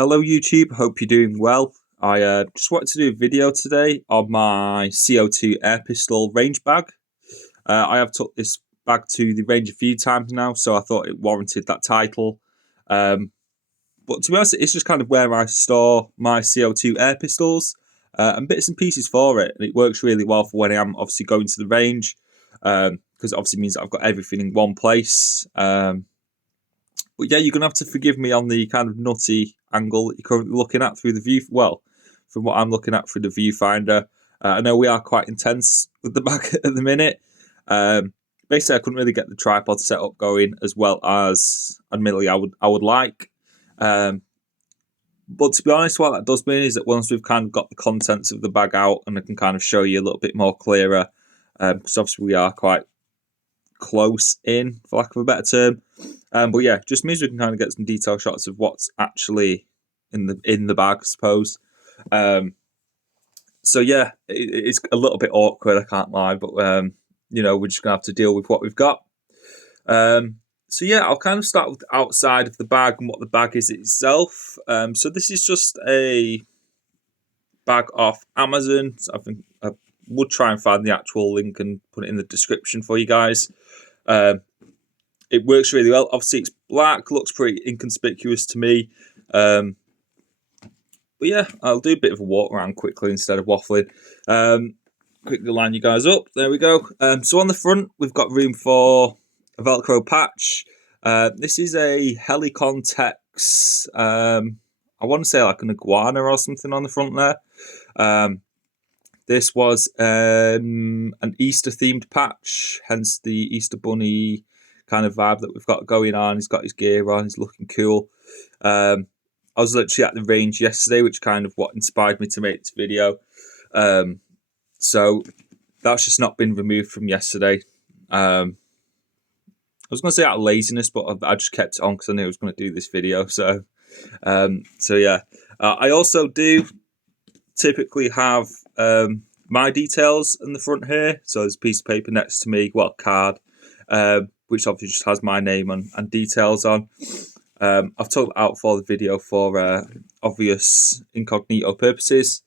Hello YouTube, hope you're doing well. I just wanted to do a video today on my CO2 air pistol range bag. I have took this bag to the range a few times now, so I thought it warranted that title. But to be honest, it's just kind of where I store my CO2 air pistols and bits and pieces for it. And it works really well for when I'm obviously going to the range, because it obviously means that I've got everything in one place. But yeah, you're going to have to forgive me on the kind of nutty angle that you're currently looking at through the view. Well, from what I'm looking at through the viewfinder. I know we are quite intense with the bag at the minute. Basically, I couldn't really get the tripod setup going as well as, admittedly, I would like. But to be honest, what that does mean is that once we've kind of got the contents of the bag out and I can kind of show you a little bit more clearer, because obviously we are quite close in, for lack of a better term. But yeah, just means we can kind of get some detailed shots of what's actually in the bag, I suppose. So yeah, it's a little bit awkward, I can't lie, but you know, we're just gonna have to deal with what we've got. So yeah, I'll kind of start with the outside of the bag and what the bag is itself. So this is just a bag off Amazon. So I think I would try and find the actual link and put it in the description for you guys. It works really well. Obviously, it's black, looks pretty inconspicuous to me. But yeah, I'll do a bit of a walk around quickly instead of waffling. Quickly line you guys up. There we go. So on the front, we've got room for a Velcro patch. This is a Helicon Tex. I want to say like an iguana or something on the front there. This was an Easter themed patch, hence the Easter bunny kind of vibe that we've got going on. He's got his gear on, he's looking cool. I was literally at the range yesterday, which kind of what inspired me to make this video. So that's just not been removed from yesterday. I was going to say out of laziness, but I just kept it on because I knew I was going to do this video. So yeah. I also do typically have my details in the front here. So there's a piece of paper next to me, well, card, which obviously just has my name and details on. I've took it out for the video for obvious incognito purposes.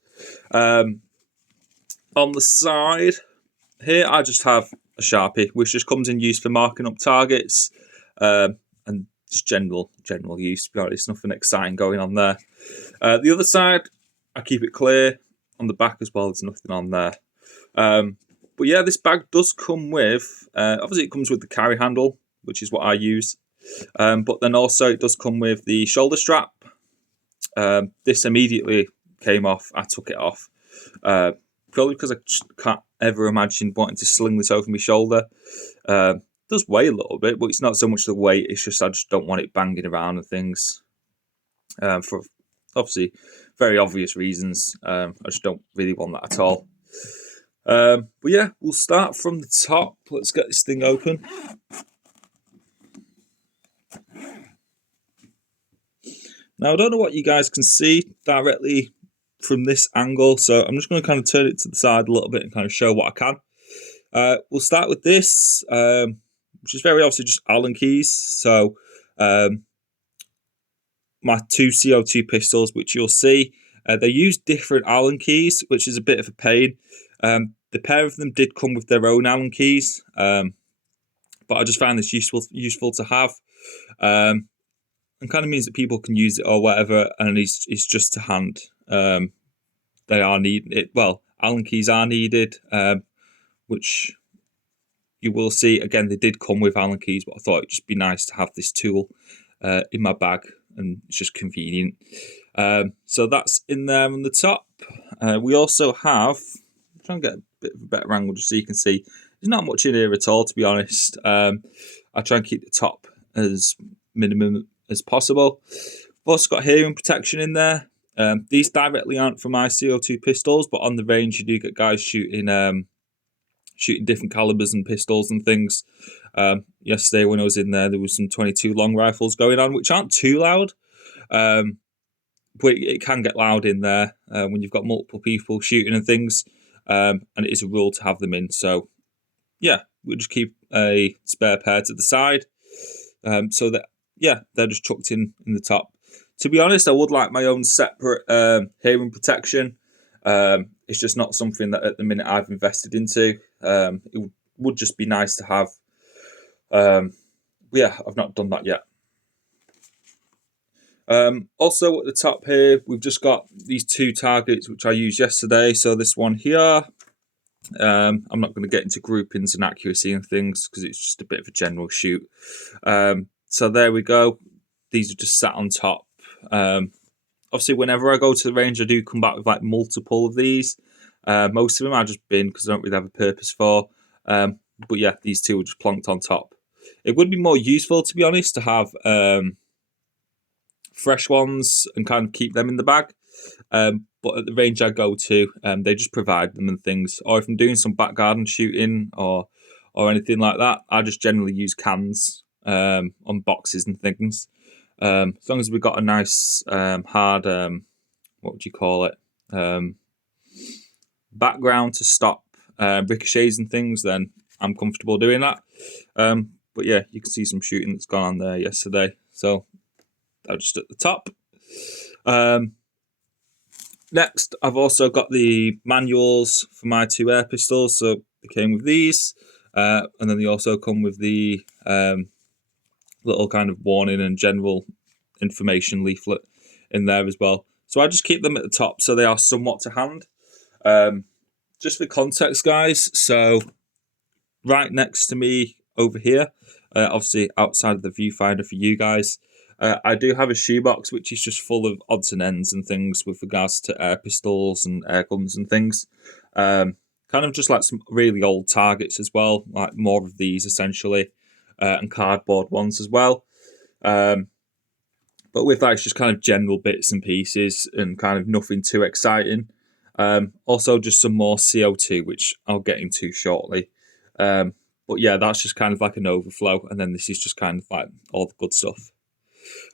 On the side here, I just have a Sharpie, which just comes in use for marking up targets and just general use, to be honest. Nothing exciting going on there. The other side, I keep it clear. On the back as well, there's nothing on there. But yeah, this bag does come with, obviously it comes with the carry handle, which is what I use. But then also it does come with the shoulder strap. This immediately came off. I took it off. Probably because I just can't ever imagine wanting to sling this over my shoulder. It does weigh a little bit, but it's not so much the weight. It's just I just don't want it banging around and things. For obviously very obvious reasons. I just don't really want that at all. But yeah, we'll start from the top. Let's get this thing open. Now, I don't know what you guys can see directly from this angle, so I'm just going to kind of turn it to the side a little bit and kind of show what I can. We'll start with this, which is very obviously just Allen keys. So my two CO2 pistols, which you'll see, they use different Allen keys, which is a bit of a pain. The pair of them did come with their own Allen keys, but I just found this useful to have. And kind of means that people can use it or whatever, and it's just to hand. They are needed. Well, Allen keys are needed, which you will see. Again, they did come with Allen keys, but I thought it'd just be nice to have this tool in my bag, and it's just convenient. So that's in there on the top. We also have, I'm trying to get a bit of a better angle just so you can see. There's not much in here at all, to be honest. I try and keep the top as minimum as possible. I've also got hearing protection in there. These directly aren't for my CO2 pistols, but on the range you do get guys shooting different calibers and pistols and things. Yesterday when I was in there was some 22 long rifles going on, which aren't too loud, but it can get loud in there when you've got multiple people shooting and things, and it is a rule to have them in. So yeah, we'll just keep a spare pair to the side, so that, yeah, they're just chucked in the top. To be honest, I would like my own separate hearing protection. It's just not something that at the minute I've invested into. It would just be nice to have. Yeah, I've not done that yet. Also at the top here, we've just got these two targets which I used yesterday. So this one here, I'm not going to get into groupings and accuracy and things because it's just a bit of a general shoot. So there we go. These are just sat on top. Obviously, whenever I go to the range, I do come back with like multiple of these. Most of them I just bin because I don't really have a purpose for. But yeah, these two are just plonked on top. It would be more useful, to be honest, to have fresh ones and kind of keep them in the bag. But at the range I go to, they just provide them and things. Or if I'm doing some back garden shooting or anything like that, I just generally use cans on boxes and things. As long as we've got a nice hard, what would you call it, background to stop ricochets and things, then I'm comfortable doing that. But yeah, you can see some shooting that's gone on there yesterday. So that was just at the top. Next, I've also got the manuals for my two air pistols. So they came with these, and then they also come with the little kind of warning and general information leaflet in there as well. So I just keep them at the top so they are somewhat to hand. Just for context, guys, so right next to me over here, obviously outside of the viewfinder for you guys, I do have a shoebox which is just full of odds and ends and things with regards to air pistols and air guns and things. Kind of just like some really old targets as well, like more of these essentially, and cardboard ones as well. But with that, it's just kind of general bits and pieces and kind of nothing too exciting. Also, just some more CO2, which I'll get into shortly. But yeah, that's just kind of like an overflow. And then this is just kind of like all the good stuff.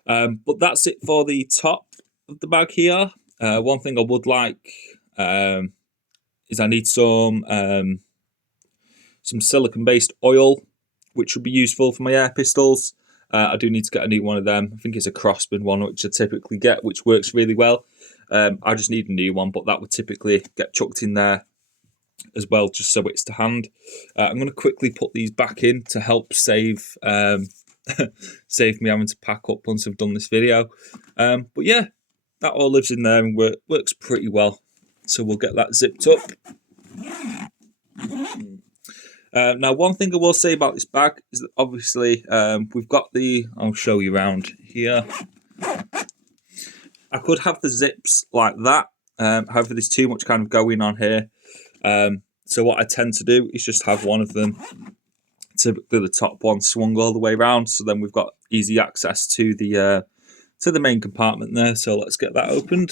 But that's it for the top of the bag here. One thing I would like is I need some silicon-based oil, which would be useful for my air pistols. I do need to get a new one of them. I think it's a Crossman one, which I typically get, which works really well. I just need a new one, but that would typically get chucked in there as well, just so it's to hand. I'm going to quickly put these back in to help save save me having to pack up once I've done this video. But yeah, that all lives in there and works pretty well. So we'll get that zipped up. Now, one thing I will say about this bag is that obviously we've got I'll show you around here. I could have the zips like that. However, there's too much kind of going on here. So what I tend to do is just have one of them, typically the top one, swung all the way around. So then we've got easy access to the main compartment there. So let's get that opened.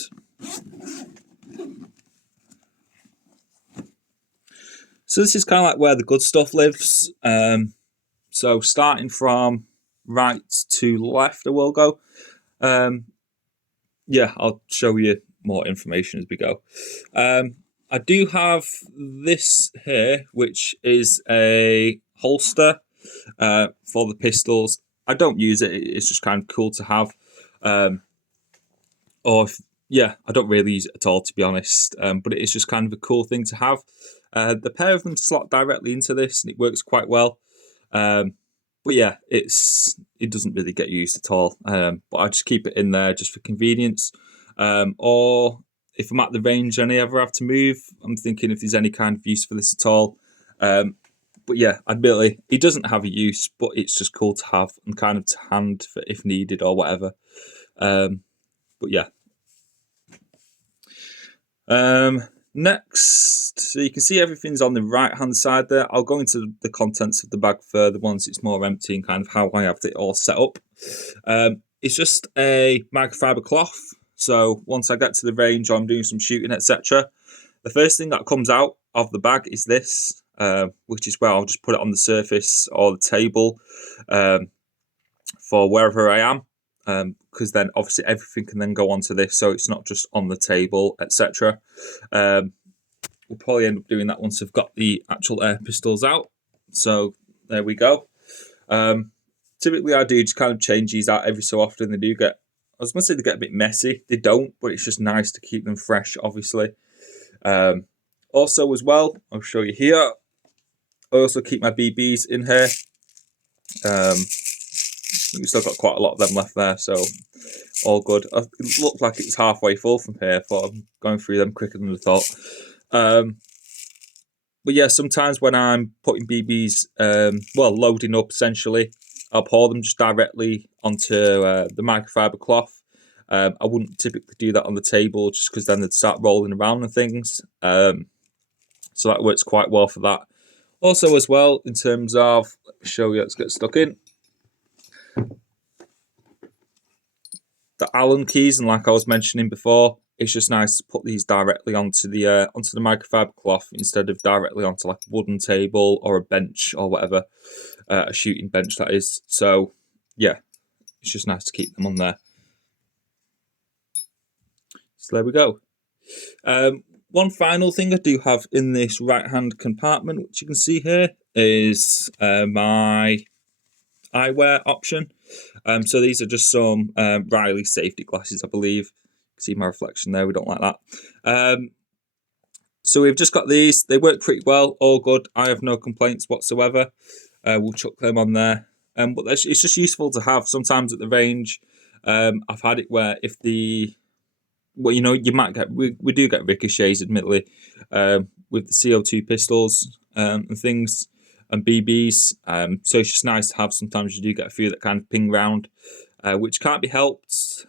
So this is kind of like where the good stuff lives. So starting from right to left, I will go. Yeah, I'll show you more information as we go. I do have this here, which is a holster for the pistols. I don't use it. It's just kind of cool to have. Yeah, I don't really use it at all, to be honest. But it is just kind of a cool thing to have. The pair of them slot directly into this, and it works quite well. But yeah, it doesn't really get used at all. But I just keep it in there just for convenience. Or if I'm at the range and I ever have to move, I'm thinking if there's any kind of use for this at all. But yeah, admittedly, it doesn't have a use, but it's just cool to have and kind of to hand for if needed or whatever. But yeah. Next, so you can see everything's on the right hand side there. I'll go into the contents of the bag further once it's more empty and kind of how I have it all set up. It's just a mag fiber cloth. So once I get to the range or I'm doing some shooting, etc., the first thing that comes out of the bag is this, which is where I'll just put it on the surface or the table for wherever I am. Because then obviously everything can then go onto this, so it's not just on the table, etc. We'll probably end up doing that once I've got the actual air pistols out. So there we go. Typically I do just kind of change these out every so often. They do get was going to say they get a bit messy. They don't, but it's just nice to keep them fresh, obviously. Also, as well, I'll show you here. I also keep my BBs in here. We've still got quite a lot of them left there, so all good. It looked like it's halfway full from here. Thought I'm going through them quicker than I thought. But yeah, sometimes when I'm putting BBs, loading up essentially, I'll pour them just directly onto the microfiber cloth. I wouldn't typically do that on the table just because then they'd start rolling around and things. So that works quite well for that. Also, as well, in terms of, let me show you, let's get stuck in. The Allen keys, and like I was mentioning before, it's just nice to put these directly onto the microfiber cloth instead of directly onto like a wooden table or a bench or whatever, a shooting bench that is. So yeah, it's just nice to keep them on there. So there we go. One final thing I do have in this right-hand compartment, which you can see here, is my eyewear option. So these are just some Riley safety glasses, I believe. You can see my reflection there. We don't like that. So we've just got these. They work pretty well. All good. I have no complaints whatsoever. We'll chuck them on there. But it's just useful to have. Sometimes at the range, I've had it where if the... Well, you know, you might get... We do get ricochets, admittedly, with the CO2 pistols and things, and BBs. So it's just nice to have. Sometimes you do get a few that kind of ping round, which can't be helped.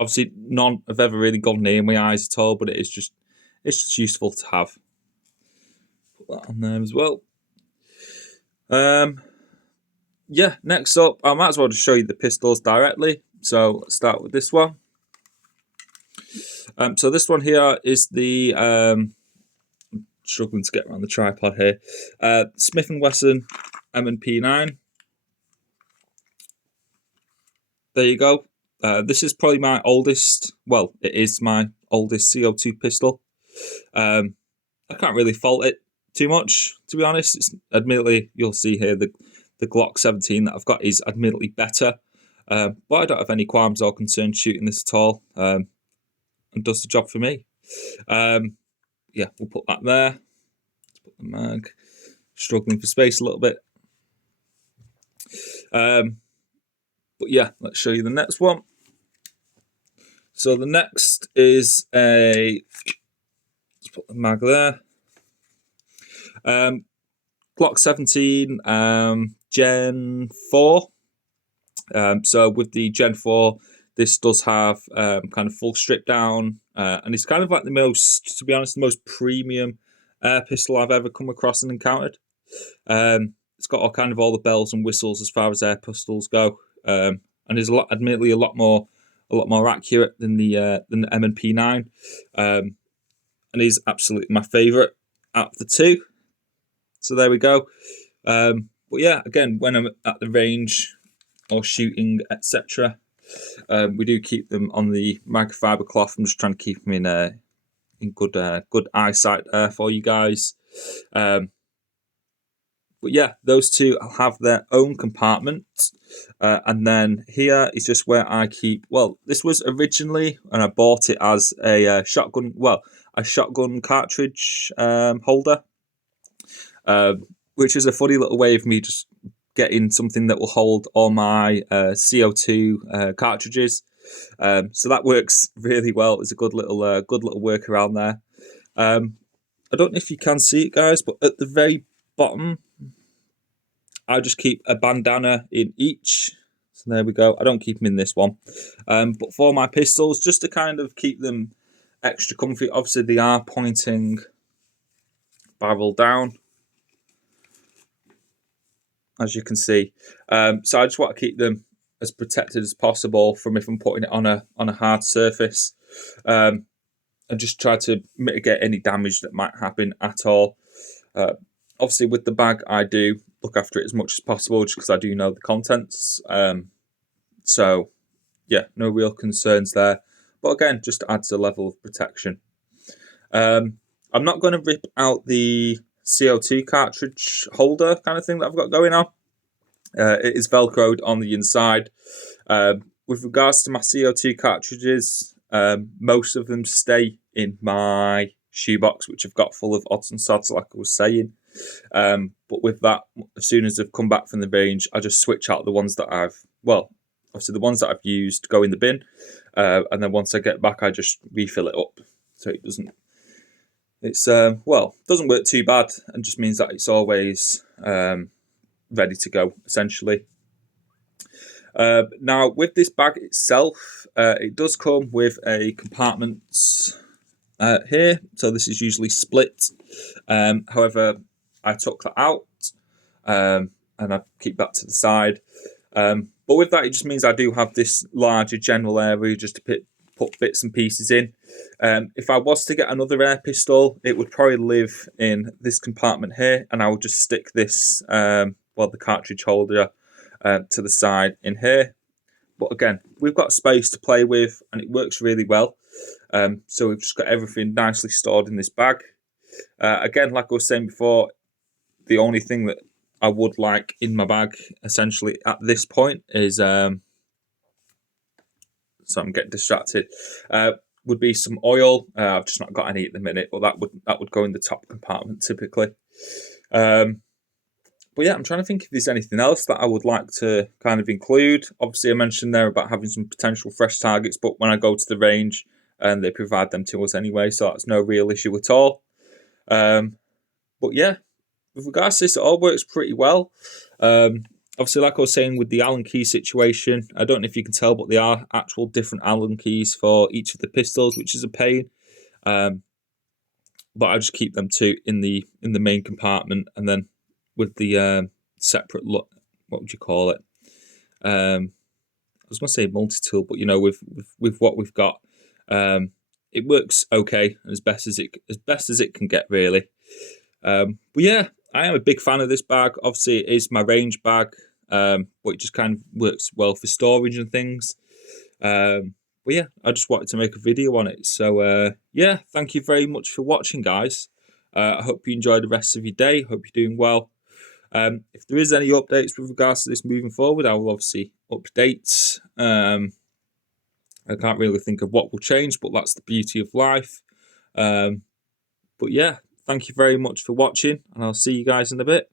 Obviously, none have ever really gone near my eyes at all, but it's just useful to have. Put that on there as well. Yeah, next up, I might as well just show you the pistols directly. So let's start with this one. So this one here is the struggling to get around the tripod here. Smith & Wesson M&P9. There you go. This is probably my oldest. Well, it is my oldest CO2 pistol. I can't really fault it too much, to be honest. It's admittedly, you'll see here the Glock 17 that I've got is admittedly better. But I don't have any qualms or concerns shooting this at all. And does the job for me. Yeah, we'll put that there. Let's put the mag. Struggling for space a little bit. But yeah, let's show you the next one. So the next is let's put the mag there. Glock 17 Gen 4. So with the Gen 4, this does have kind of full strip down, and it's kind of like the most, to be honest, the most premium pistol I've ever come across and encountered. It's got all the bells and whistles as far as air pistols go, and is admittedly a lot more accurate than the M&P9, and is absolutely my favourite out of the two. So there we go. But yeah, again, when I'm at the range or shooting, etc., we do keep them on the microfiber cloth. I'm just trying to keep them in good eyesight for you guys. But yeah, those two have their own compartment. And then here is just where I keep... Well, this was originally, and I bought it as a shotgun cartridge holder, which is a funny little way of me just getting something that will hold all my CO2 cartridges. So that works really well. It's a good little workaround there. I don't know if you can see it, guys, but at the very bottom, I just keep a bandana in each. So there we go. I don't keep them in this one. But for my pistols, just to kind of keep them extra comfy, obviously they are pointing barrel down, as you can see. So I just want to keep them as protected as possible from if I'm putting it on a hard surface. And just try to mitigate any damage that might happen at all. Obviously, with the bag, I do look after it as much as possible just because I do know the contents. So, yeah, no real concerns there. But again, just adds a level of protection. I'm not going to rip out the CO2 cartridge holder kind of thing that I've got going on. It is velcroed on the inside. With regards to my CO2 cartridges, most of them stay in my shoebox, which I've got full of odds and sods, like I was saying. But with that, as soon as I've come back from the range, I just switch out the ones that obviously the ones that I've used go in the bin, and then once I get back, I just refill it up, so it doesn't. Doesn't work too bad, and just means that it's always ready to go, essentially. Now, with this bag itself, it does come with a compartment here, so this is usually split. However, I took that out, and I keep that to the side. But with that, it just means I do have this larger general area just to put bits and pieces in. If I was to get another air pistol, it would probably live in this compartment here, and I would just stick this, the cartridge holder to the side in here. But again, we've got space to play with, and it works really well. So we've just got everything nicely stored in this bag. Again, like I was saying before, the only thing that I would like in my bag, essentially at this point, is so I'm getting distracted. Would be some oil. I've just not got any at the minute, but that would go in the top compartment typically. But yeah, I'm trying to think if there's anything else that I would like to kind of include. Obviously, I mentioned there about having some potential fresh targets, but when I go to the range, and they provide them to us anyway, so that's no real issue at all. But yeah, with regards to this, it all works pretty well. Obviously, like I was saying with the Allen key situation, I don't know if you can tell, but there are actual different Allen keys for each of the pistols, which is a pain. But I just keep them two in the main compartment, and then with the separate what would you call it? I was going to say multi-tool, but with what we've got, it works okay, as best as it can get, really. But yeah, I am a big fan of this bag. Obviously, it is my range bag, but it just kind of works well for storage and things. But yeah, I just wanted to make a video on it. So yeah, thank you very much for watching, guys. I hope you enjoy the rest of your day. Hope you're doing well. If there is any updates with regards to this moving forward, I will obviously update. I can't really think of what will change, but that's the beauty of life. But yeah, thank you very much for watching, and I'll see you guys in a bit.